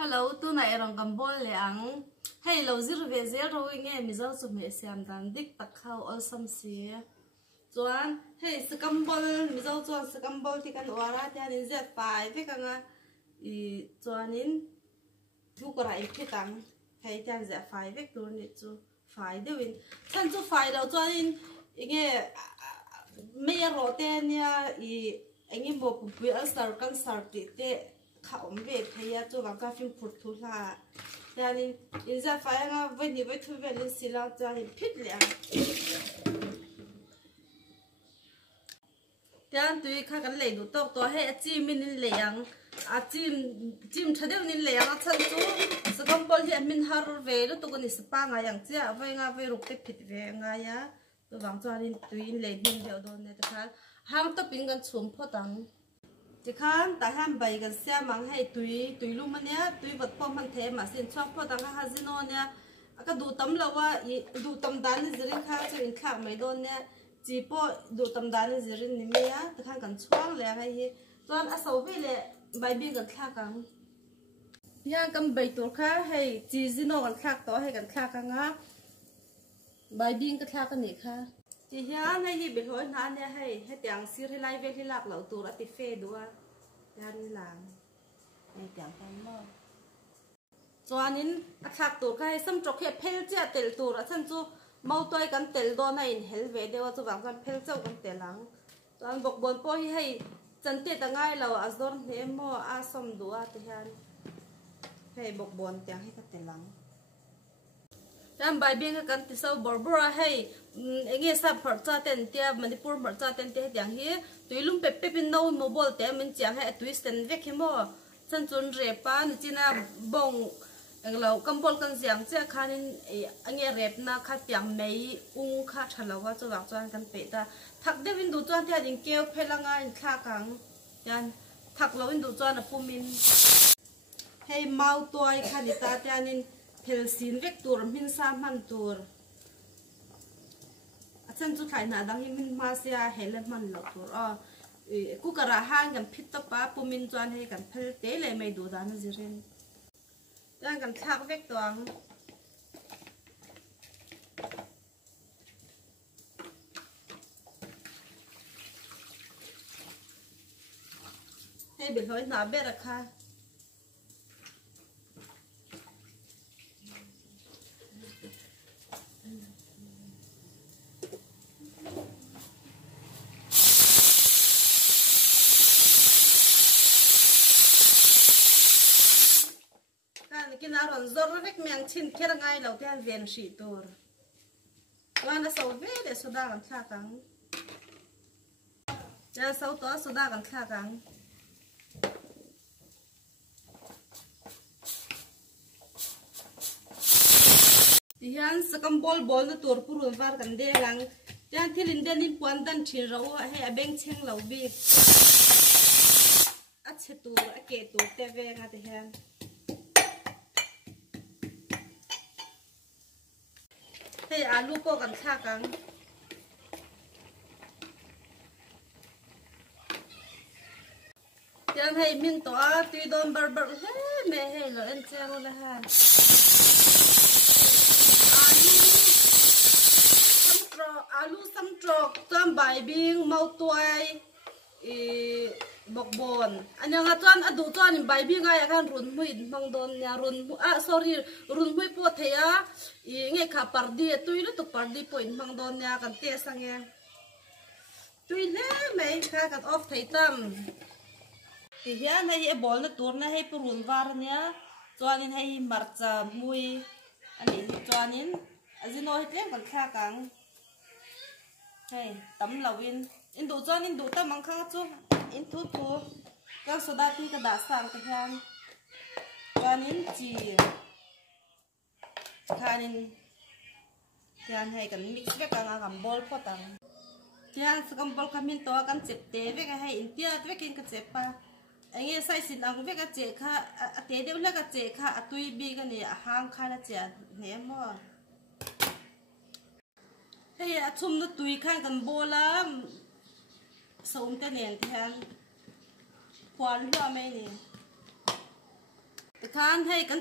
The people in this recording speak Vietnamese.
Hello, tu này rong cầm bol le ang. Hey, lo zir ve zir ro nge mi zo su me siam dan dik tak khao all some si. Chuan, hey, se cầm bol mi zo chuan se cầm bol ti kan wara ti an z pai ve kanga I chuan in thu ko rai phi tang. Hey, ti an z pai ve tur ni chu pai de win. Chan chu pai lo chuan in nge me ro te nia I anh bộ bùi ở star căn star tệ khảo về thấy cho bạn cà phê phụt thú là yani in ra phải nga với đi với thu về lên xí lao cho thì phết lẹ yan tụi khá cái lấy đủ tóc to hay chim mình lấy à chim thay đều nên lấy chân chú sự công bol hiện mình haru về lúc tụi con đi spa ngay yang chia với nga với rục tết phết về ngay ya tụi bạn cho nên tụi lấy mình đều đồ này tất cả hàng tập bình gần xuống phô tăng chỉ khán tại hàng bảy gần xe mang hay tùy luôn mà nhá tùy vật phong hành thế mà xin cho phô tăng ha zino nhá cái đủ tấm là wa đủ tấm đan thì riêng khác cho in khác mấy đôi nhá chỉ po đủ tấm đan thì riêng nín nhá tại hàng gần choang lẹ hay gì toàn à sầu về lẹ bảy biên gần khác căng yang cầm bảy tuổi khác hay chỉ zino gần khác đó hay gần khác căng á bảy biên gần khác cái này khác chỉ hiền hay bị hỏi nãy này hay tiếng xưa hay lại về hay lạc lẩu tủ đã bị phê đua hiền làm hay tiếng phong mơ cho nên khác tủ cái xăm trọc hay phê chia tel tủ đã thân chú mau tôi cần tel đo này hết về đều chú vàng cần phê châu cần tel lắng cho nên bọc bồn po hay chân tiệt ngay lẩu azor thế mo asom đua thì hiền hay bọc bồn tiếng hay cần tel lắng bài biên cái tí sau barbara hay nghe sao phật cha tên tia Manipur phật cha tên tia tiếng hi tụi lum pep pepin nâu mobile tia mình chẳng hay tụi stand vek hi mo chân chun repa ni china bong lâu cầm bol kan giang che khanin nghe rep na kha tiếng mấy kha thalawa cho vang chuan kan pe ta thak de win du chuan tia ding keu phelanga in kha kang yan thak lo in du chuan a pumin hey mau toy khanita tia nin thel sin vek tur min sa man tur achan chu thai na dang min ma sia hele man lo tur ku kara hang gan phit ta pa pumin chuan he kan phel te le mai du dan zirin dan kan thak vek tuang he bil hoi na be rakha cái nào rồi rồi vết miếng chín kia ngay đầu tiên viên sĩ tour và nó sầu vết để soda còn khác cắn cho sầu to soda còn khác cắn thì hiện sẽ cầm bol nó tour purun var cần đe lăng đang thi linh đen quan đan chỉ rau hay bên chêng lẩu bì ắt sẽ tour kể tour te về ngay thì hiện hey alu ko kan tha kang tiang hey min to tui don bar he me hey lo en chang la ha alu sam trok tam bai bing mau tuai bok bon anyang atuan adu tuan bai bi ngai kan run hui mang don ya run sorry run hui po theya nge kha pardi tui lu tu pardi point mang don ya kan te sange tui le mai kha kan off thei tam ti hian hei e bol na tur na hei purun war nia chuanin hei marcha mui ani chuanin azino hitle kan kha kang hei tam lawin in du chuanin du ta mang kha chu in thu các soda thì cái đá sang cái hàng chuanin chỉ khanin tian hay kan mix vek ka ngam bol po tang tian sakam bol kamin to kan chep te vek hay in tia vek in ka chepa ange sai sin ang vek ka che kha ate de la ka che kha atui bi ka ni hang kha na che ne mo hey athum nu tui khan kan bola som te nen tian kwan hua mai ni khan hay kan